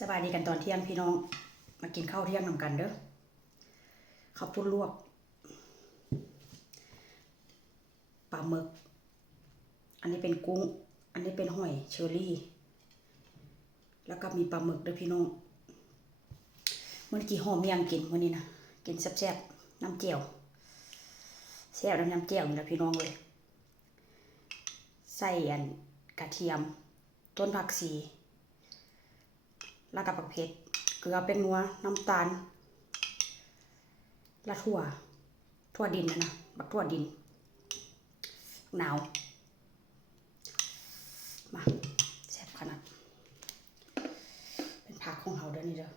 สบายดีกันตอนเที่ยงพี่น้องมากินข้าวเที่ยงนำกันเด้อข้าวปุ้นลวกปลาหมึกอันนี้เป็นกุ้งอันนี้เป็นหอยเชอรี่แล้วก็มีปลาหมึกด้วยพี่น้องมื้อกี้ห่อเมี่ยงกินมื้อนี้นะกินแซ่บๆน้ำเจียวแซ่บน้ำเจียวนี่ละพี่น้องเลยใส่อันกระเทียมต้นผักชีแล้วก็ผักเผ็ดเกลือเป็นนัวน้ำตาลและถั่วดินนะบักถั่วดินหนาวมาแซ่บขนาดเป็นผักของเขาเด้อนี่เด้อ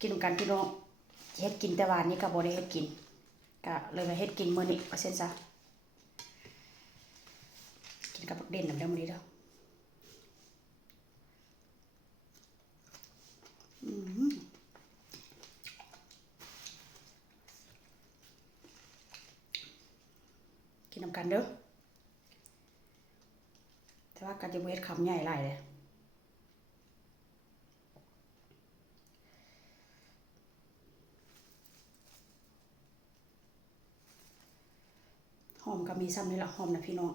กินกันพี่น้องเฮ็ดกินแต่วานนี้ก็บ่ได้เฮ็ดกินก็เลยมาเฮ็ดกินมื้อนี้ว่าซั่นซะกินกับบักเด่นนำเด้อมื้อนี้เด้อกินนำกันเด้อแต่ว่าก็จะบ่เฮ็ดคำใหญ่หลายเลยหอมก็มีซ้ำนี่ล่ะหอมนะพี่น้อง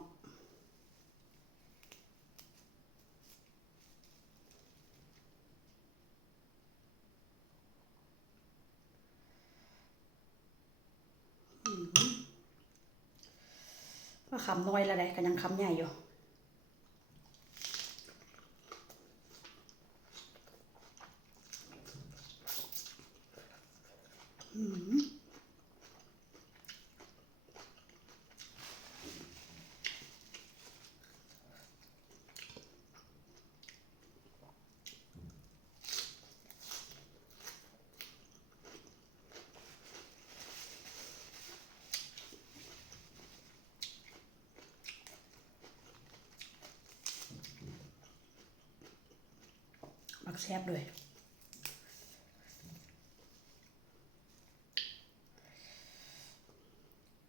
ว่าคำน้อยแล้วได้ก็ยังคำใหญ่อยู่บักแซ่บด้วย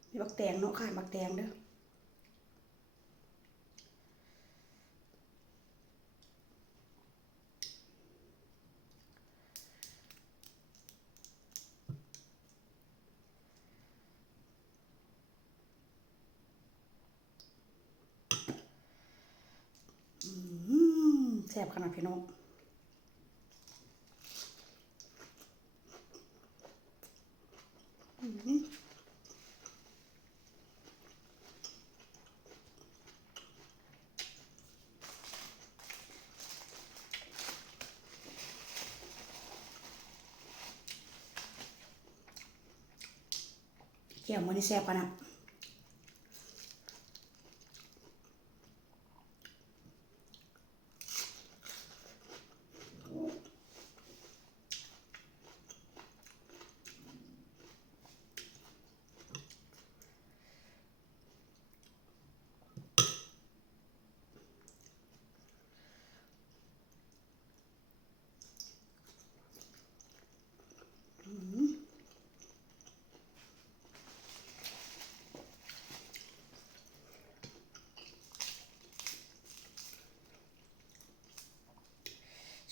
มีบักแตงเนาะขายบักแตงเด้อแซ่บขนาดพี่น้องเกี่ยวมื้อนี้แซ่บขนาด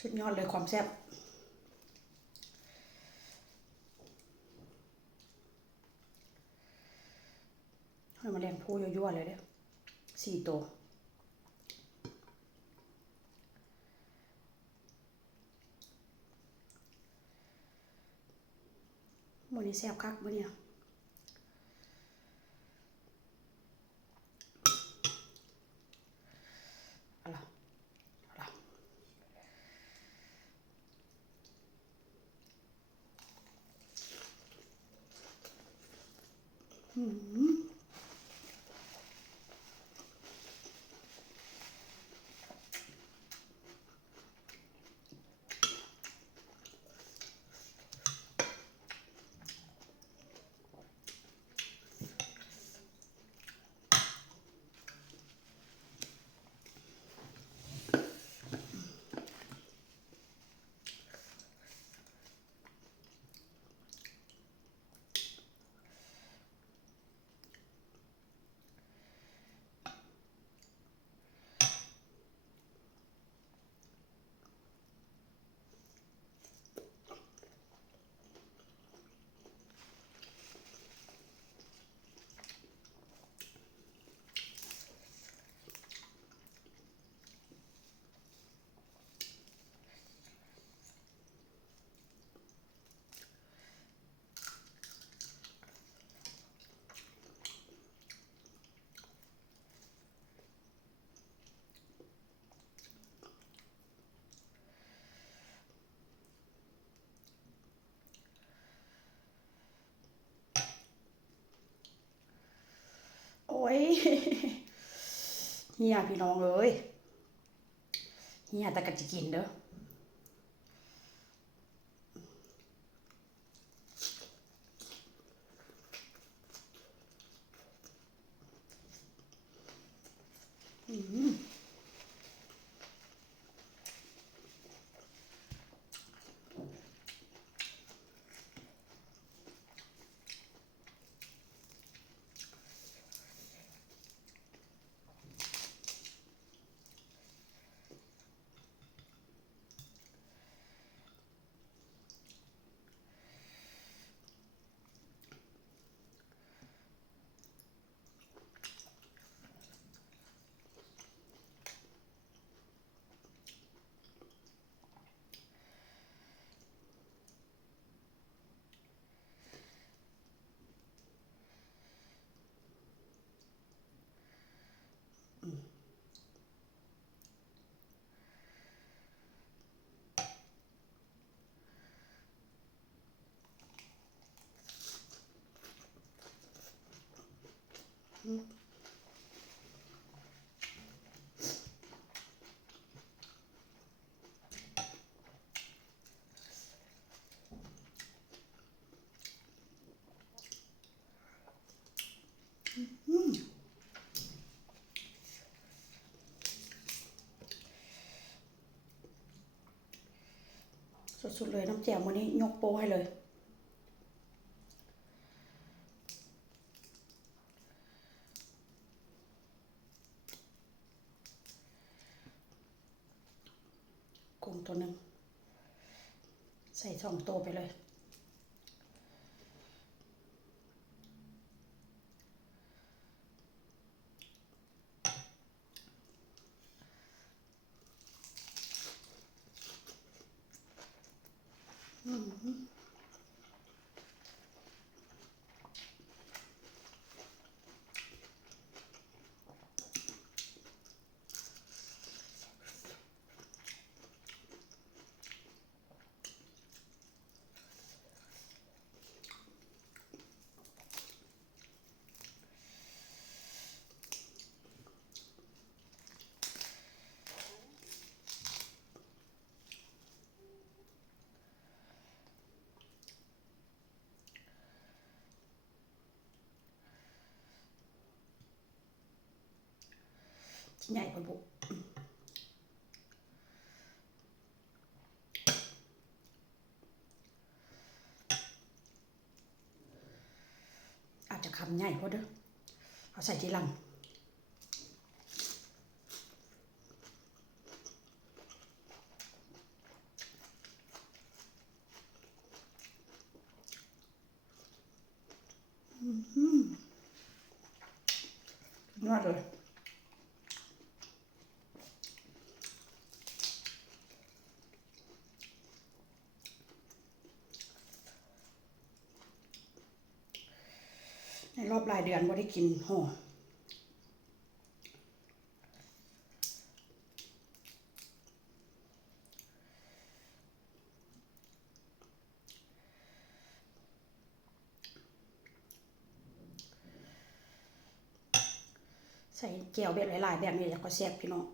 สุดยอดเลยความแซ่บให้มาแรงพูยั่วๆเลยเด้อ4 ตัวมื้อนี้แซ่บคักมื้อนี้เอาล่ะเอาล่ะ ยเฮียพี่น้องเอ้ยเฮียแต่กะจะกินเด้อสุดๆเลยน้ำแจ่ววันนี้ยกโป้ให้เลยกุ้งตัวหนึ่งใส่2 ตัวไปเลยชิ้นใหญ่กว่าบุอาจจะคำใหญ่พอเด้อเอาใส่ทีหลังนวดเลยในรอบรายเดือนไม่ได้กินห่อใส่แจ่วแบบหลายๆแบบนี้แล้วก็แซ่บพี่น้อง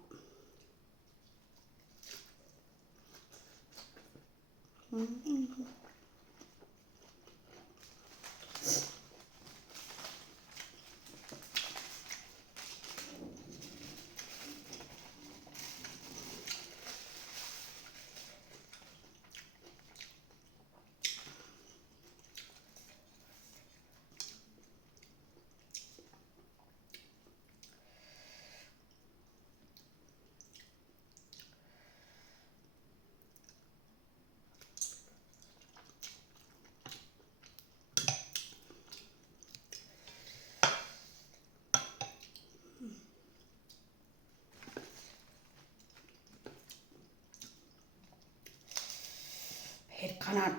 เผ็ดขนาด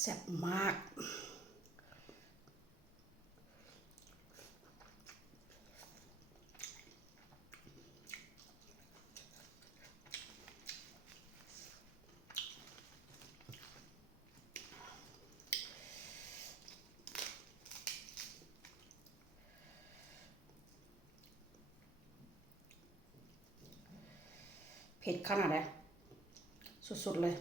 แซ่บมากเผ็ดขนาดไหนสุดๆเลย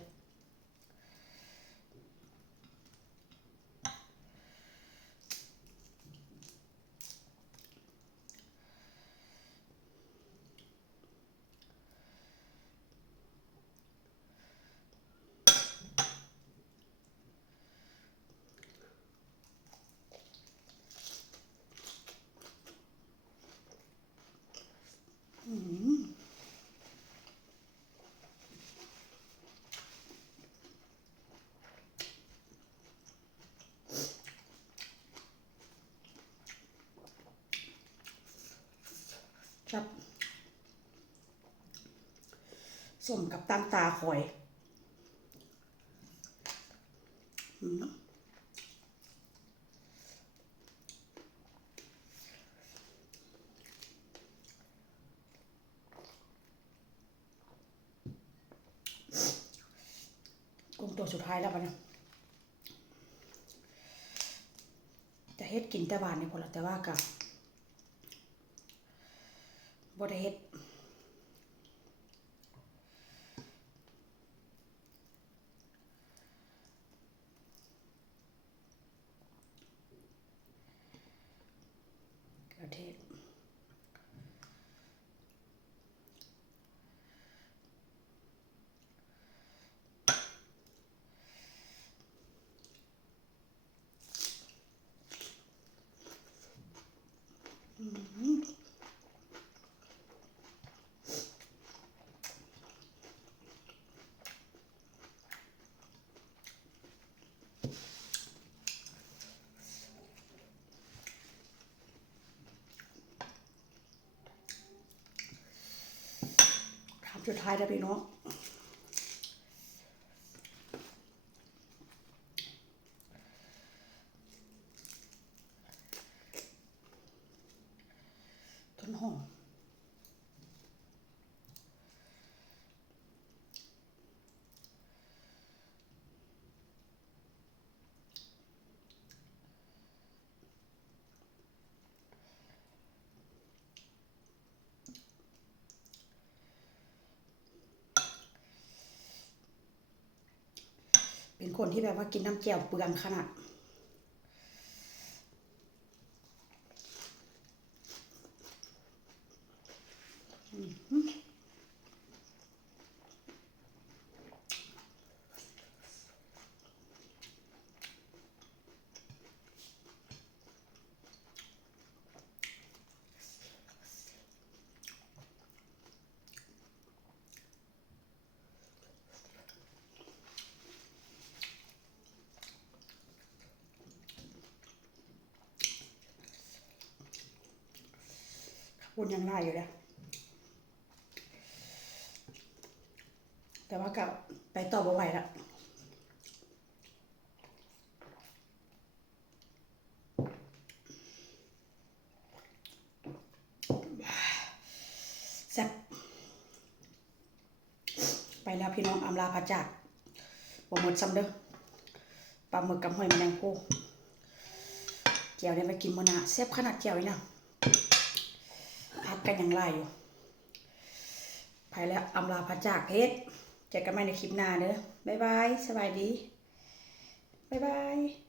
ครับสมกับตั้งตาคอยกุ้งตัวสุดท้ายแล้วปะเนี่ยจะเฮ็ดกินแต่บ้านนี่พอละแต่ว่ากับบ่ได้เฮ็ดประเทศคำสุดท้ายแล้วพี่น้องต้นหอมเป็นคนที่แบบว่ากินน้ำแจ่วเปลืองขนาดวุ้นยังไล่อยู่เลยแต่ว่ากับไปต่อบ่ไหวละแซ่บไปแล้วพี่น้องอำลาพระจากบ่หมดซ้ำเด้อปลาหมึกกับหอยแมลงภู่แก้วได้ไปกินมื้อหน้าแซ่บขนาดแก้วนี่นะพักกันยังไล่อยู่ไปแล้วอำลาพระจากเพชรเจอกันใหม่ในคลิปหน้าเด้อบ๊ายบายสบายดีบ๊ายบาย